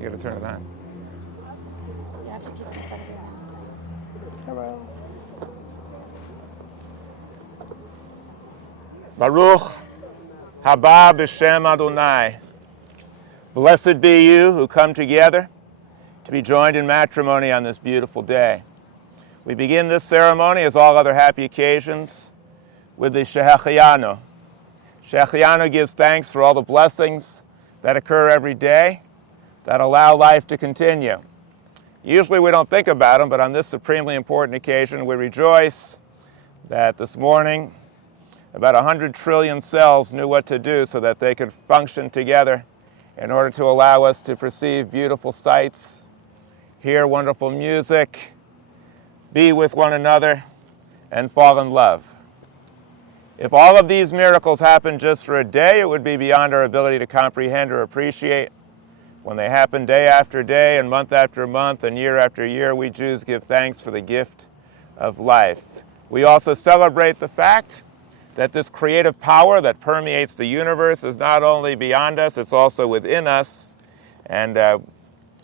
You got to turn it on. You have to keep it in front of your mouth. Hello. Baruch haba b'shem Adonai. Blessed be you who come together to be joined in matrimony on this beautiful day. We begin this ceremony, as all other happy occasions, with the Shehechianu. Shehechianu gives thanks for all the blessings that occur every day that allow life to continue. Usually we don't think about them, but on this supremely important occasion, we rejoice that this morning about 100 trillion cells knew what to do so that they could function together in order to allow us to perceive beautiful sights, hear wonderful music, be with one another, and fall in love. If all of these miracles happened just for a day, it would be beyond our ability to comprehend or appreciate. When they happen day after day and month after month and year after year, we Jews give thanks for the gift of life. We also celebrate the fact that this creative power that permeates the universe is not only beyond us, it's also within us. And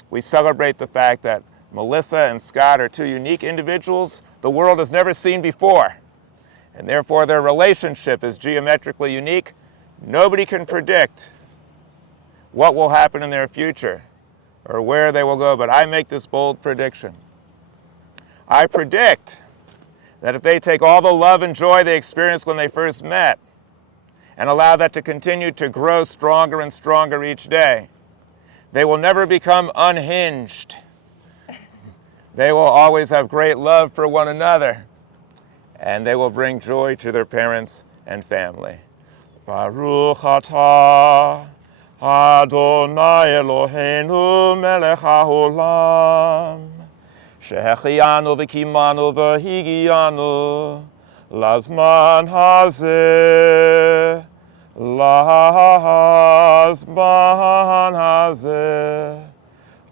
we celebrate the fact that Melissa and Scott are two unique individuals the world has never seen before. And therefore their relationship is geometrically unique. Nobody can predict what will happen in their future or where they will go, but I make this bold prediction. I predict that if they take all the love and joy they experienced when they first met and allow that to continue to grow stronger and stronger each day, they will never become unhinged. They will always have great love for one another, and they will bring joy to their parents and family. Baruch atah Adonai Eloheinu melech haolam, shehechianu v'kimanu v'higianu lazman hazeh, lazman hazeh.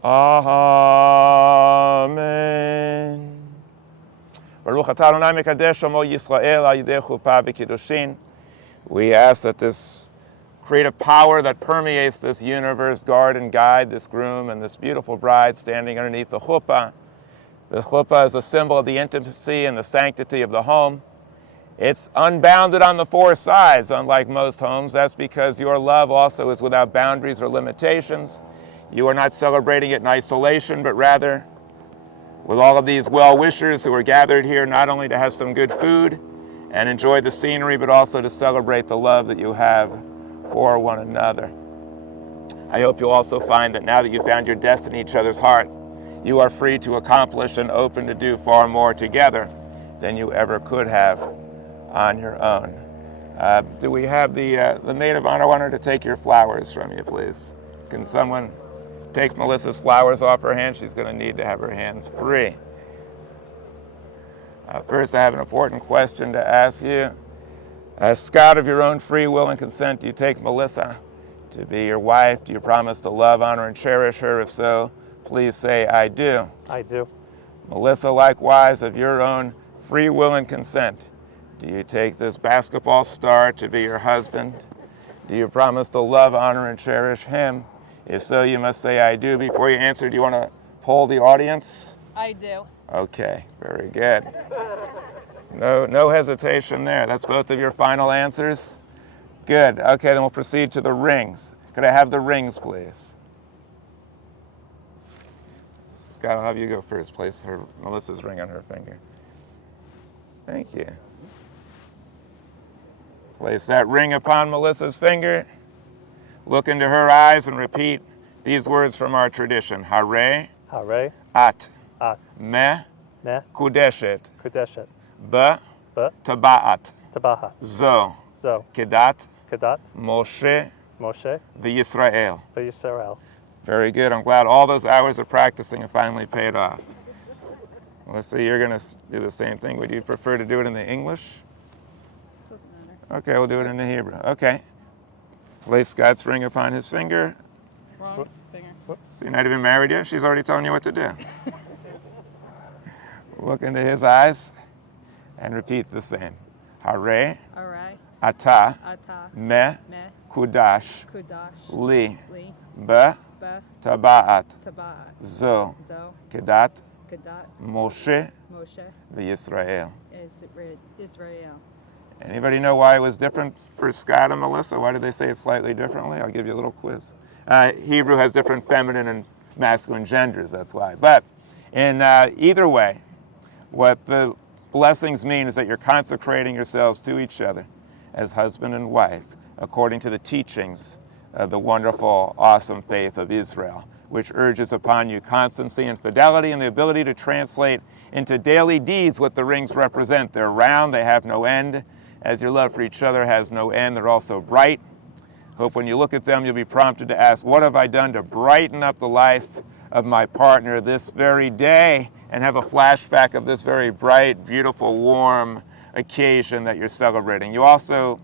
Amen. Baruch atah Adonai mekadesh amo Yisrael al yidei chuppah v'kiddushin. We ask that this creative power that permeates this universe guard and guide this groom and this beautiful bride standing underneath the chuppah. The chuppah is a symbol of the intimacy and the sanctity of the home. It's unbounded on the four sides, unlike most homes. That's because your love also is without boundaries or limitations. You are not celebrating it in isolation, but rather with all of these well-wishers who are gathered here not only to have some good food and enjoy the scenery, but also to celebrate the love that you have for one another. I hope you'll also find that now that you found your destiny in each other's heart, you are free to accomplish and open to do far more together than you ever could have on your own. Do we have the maid of honor? I want her to take your flowers from you, please. Can someone take Melissa's flowers off her hand? She's going to need to have her hands free. First, I have an important question to ask you. Scott, of your own free will and consent, do you take Melissa to be your wife? Do you promise to love, honor, and cherish her? If so, please say, I do. I do. Melissa, likewise, of your own free will and consent, do you take this basketball star to be your husband? Do you promise to love, honor, and cherish him? If so, you must say, I do. Before you answer, do you want to poll the audience? I do. Okay, very good. No hesitation there. That's both of your final answers? Good. Okay, then we'll proceed to the rings. Could I have the rings, please? Scott, I'll have you go first. Place Melissa's ring on her finger. Thank you. Place that ring upon Melissa's finger. Look into her eyes and repeat these words from our tradition. Hare. Hare. At. At. Me. Me. Kudeshet. Kudeshet. Ba. Ba. Tabaat. Tabahat. Zo. Zo. Kedat. Kedat. Moshe. Moshe. V'Yisrael. V'Yisrael. Very good. I'm glad all those hours of practicing have finally paid off. Let's see, you're going to do the same thing. Would you prefer to do it in the English? Doesn't matter. Okay, we'll do it in the Hebrew. Okay. Place Scott's ring upon his finger. Wrong finger. So you're not even married yet? She's already telling you what to do. Look into his eyes and repeat the same. Hare. Arai. Ata. Ata. Me. Me. Kudash. Kudash. Li. Li. Ba. Taba'at. Zo, Zo. Kedat. Kadat, Moshe. Moshe, V'Yisrael. Israel. Anybody know why it was different for Scott and Melissa? Why did they say it slightly differently? I'll give you a little quiz. Hebrew has different feminine and masculine genders, that's why. But in either way, what the blessings mean is that you're consecrating yourselves to each other as husband and wife, according to the teachings of the wonderful, awesome faith of Israel, which urges upon you constancy and fidelity and the ability to translate into daily deeds what the rings represent. They're round, they have no end. As your love for each other has no end, they're also bright. Hope when you look at them, you'll be prompted to ask, what have I done to brighten up the life of my partner this very day? And have a flashback of this very bright, beautiful, warm occasion that you're celebrating. You also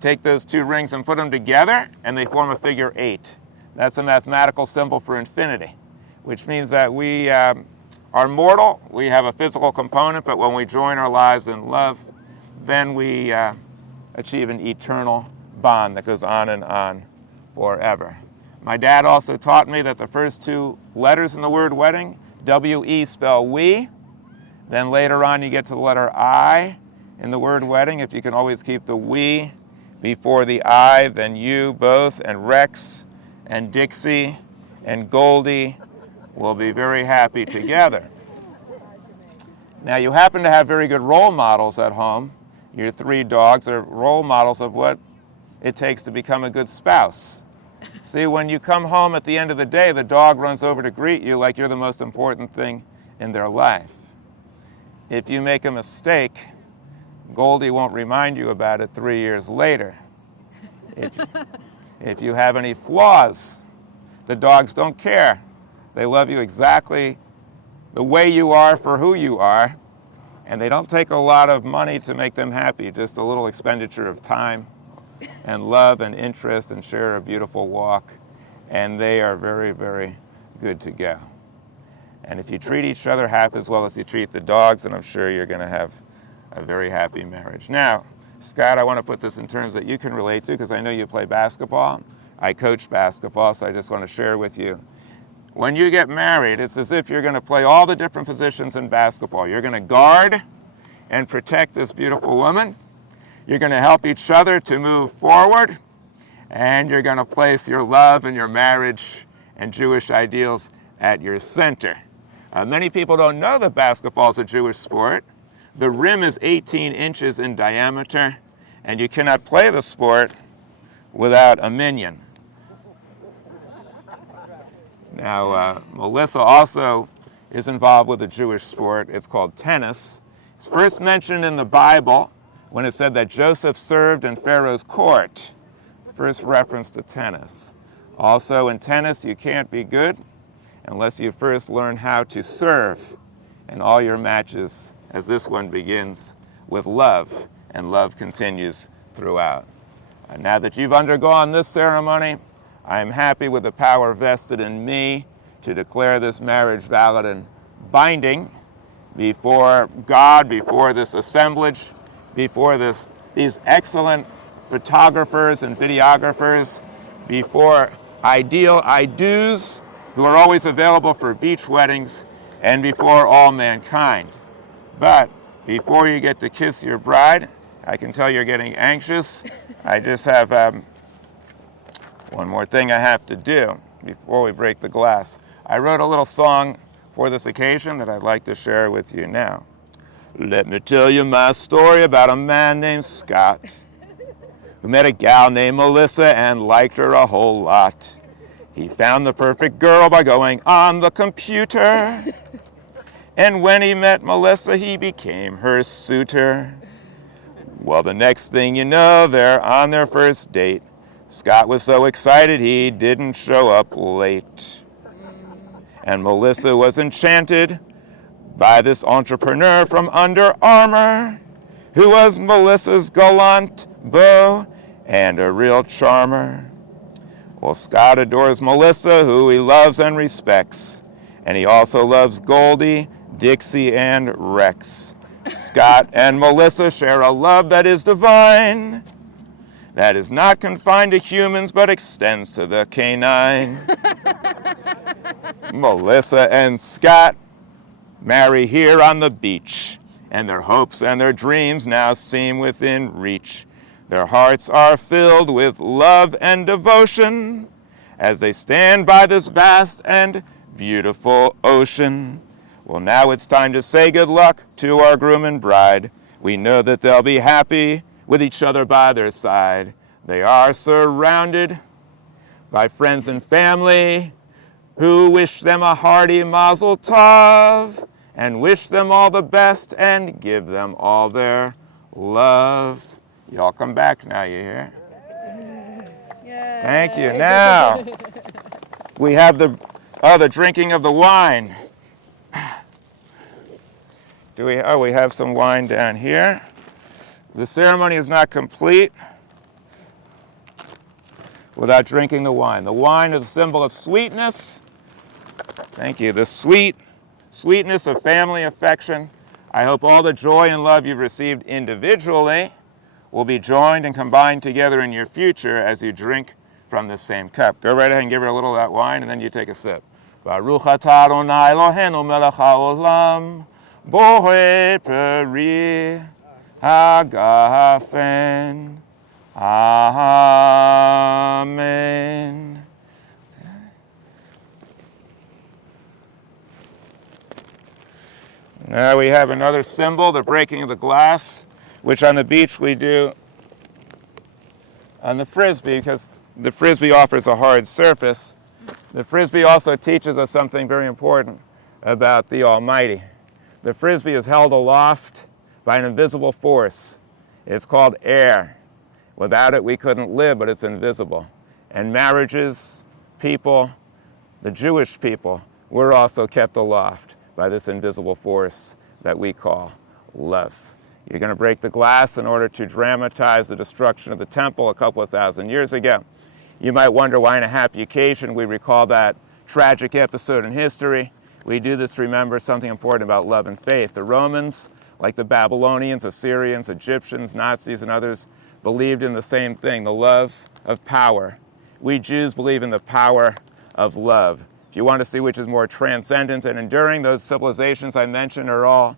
take those two rings and put them together, and they form a figure 8. That's a mathematical symbol for infinity, which means that we are mortal, we have a physical component, but when we join our lives in love, then we achieve an eternal bond that goes on forever. My dad also taught me that the first 2 letters in the word wedding, W-E, spell we. Then later on you get to the letter I in the word wedding. If you can always keep the we before the I, then you both and Rex and Dixie and Goldie will be very happy together. Now you happen to have very good role models at home. Your 3 dogs are role models of what it takes to become a good spouse. See, when you come home at the end of the day, the dog runs over to greet you like you're the most important thing in their life. If you make a mistake, Goldie won't remind you about it 3 years later. If you have any flaws, the dogs don't care. They love you exactly the way you are for who you are, and they don't take a lot of money to make them happy, just a little expenditure of time and love and interest and share a beautiful walk, and they are very, very good to go. And if you treat each other half as well as you treat the dogs, then I'm sure you're going to have a very happy marriage. Now, Scott, I want to put this in terms that you can relate to, because I know you play basketball. I coach basketball, so I just want to share with you. When you get married, it's as if you're going to play all the different positions in basketball. You're going to guard and protect this beautiful woman. You're going to help each other to move forward, and you're going to place your love and your marriage and Jewish ideals at your center. Many people don't know that basketball is a Jewish sport. The rim is 18 inches in diameter, and you cannot play the sport without a minion. Now, Melissa also is involved with a Jewish sport. It's called tennis. It's first mentioned in the Bible when it said that Joseph served in Pharaoh's court. First reference to tennis. Also in tennis, you can't be good unless you first learn how to serve in all your matches, as this one begins with love, and love continues throughout. And now that you've undergone this ceremony, I am happy with the power vested in me to declare this marriage valid and binding before God, before this assemblage, before these excellent photographers and videographers, before ideal I-dos who are always available for beach weddings, and before all mankind. But before you get to kiss your bride, I can tell you're getting anxious. I just have one more thing I have to do before we break the glass. I wrote a little song for this occasion that I'd like to share with you now. Let me tell you my story about a man named Scott who met a gal named Melissa and liked her a whole lot. He found the perfect girl by going on the computer. And when he met Melissa, he became her suitor. Well, the next thing you know, they're on their first date. Scott was so excited he didn't show up late. And Melissa was enchanted by this entrepreneur from Under Armour, who was Melissa's gallant beau and a real charmer. Well, Scott adores Melissa, who he loves and respects, and he also loves Goldie, Dixie, and Rex. Scott and Melissa share a love that is divine. that is not confined to humans but extends to the canine. Melissa and Scott marry here on the beach, and their hopes and their dreams now seem within reach. Their hearts are filled with love and devotion as they stand by this vast and beautiful ocean. Well, now it's time to say good luck to our groom and bride. We know that they'll be happy with each other by their side. They are surrounded by friends and family who wish them a hearty Mazal Tov and wish them all the best and give them all their love. Y'all come back now, you hear? Yay. Thank you. Now, we have the drinking of the wine. We have some wine down here. The ceremony is not complete without drinking the wine. The wine is a symbol of sweetness. Thank you. The sweetness of family affection. I hope all the joy and love you've received individually will be joined and combined together in your future as you drink from the same cup. Go right ahead and give her a little of that wine, and then you take a sip. Baruch atah Adonai Eloheinu melech haolam, borei peri hagafen. Amen. Now we have another symbol, the breaking of the glass, which on the beach we do on the Frisbee, because the Frisbee offers a hard surface. The Frisbee also teaches us something very important about the Almighty. The Frisbee is held aloft by an invisible force. It's called air. Without it, we couldn't live, but it's invisible. And marriages, people, the Jewish people, we're also kept aloft by this invisible force that we call love. You're going to break the glass in order to dramatize the destruction of the temple a couple of thousand years ago. You might wonder why on a happy occasion we recall that tragic episode in history. We do this to remember something important about love and faith. The Romans, like the Babylonians, Assyrians, Egyptians, Nazis, and others, believed in the same thing, the love of power. We Jews believe in the power of love. If you want to see which is more transcendent and enduring, those civilizations I mentioned are all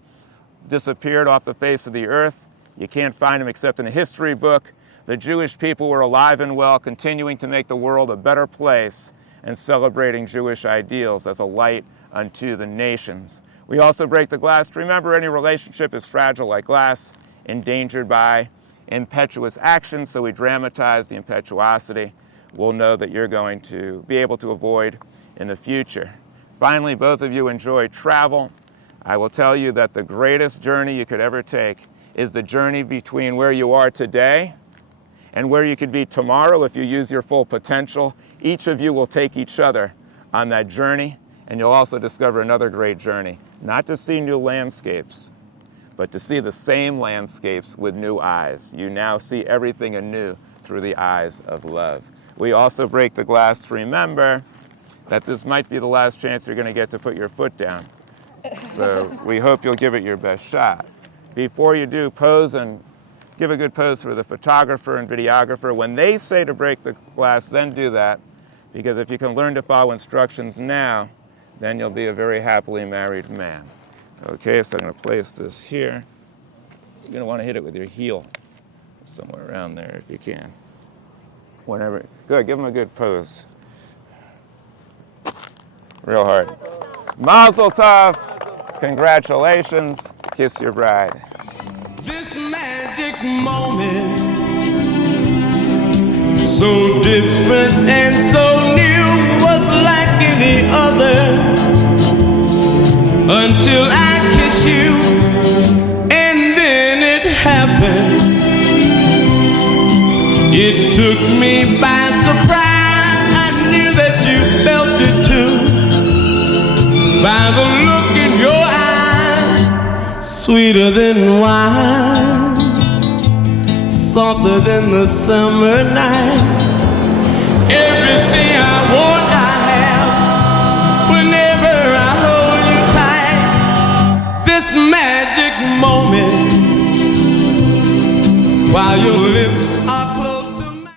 disappeared off the face of the earth. You can't find them except in a history book. The Jewish people were alive and well, continuing to make the world a better place and celebrating Jewish ideals as a light unto the nations. We also break the glass to remember any relationship is fragile like glass, endangered by impetuous action, so we dramatize the impetuosity. We'll know that you're going to be able to avoid in the future. Finally, both of you enjoy travel. I will tell you that the greatest journey you could ever take is the journey between where you are today and where you could be tomorrow if you use your full potential. Each of you will take each other on that journey, and you'll also discover another great journey, not to see new landscapes, but to see the same landscapes with new eyes. You now see everything anew through the eyes of love. We also break the glass to remember that this might be the last chance you're going to get to put your foot down. So we hope you'll give it your best shot. Before you do, pose and give a good pose for the photographer and videographer. When they say to break the glass, then do that, because if you can learn to follow instructions now, then you'll be a very happily married man. Okay, so I'm going to place this here. You're going to want to hit it with your heel, somewhere around there if you can. Whenever, good, give them a good pose. Real hard. Mazal Tov, congratulations, kiss your bride. This magic moment, so different and so new, was like any other, until I kiss you, and then it happened. It took me by surprise. I knew that you felt it too, by the look in your eyes, sweeter than wine, softer than the summer night. Everything I want, I have, whenever I hold you tight. This magic moment, while your lips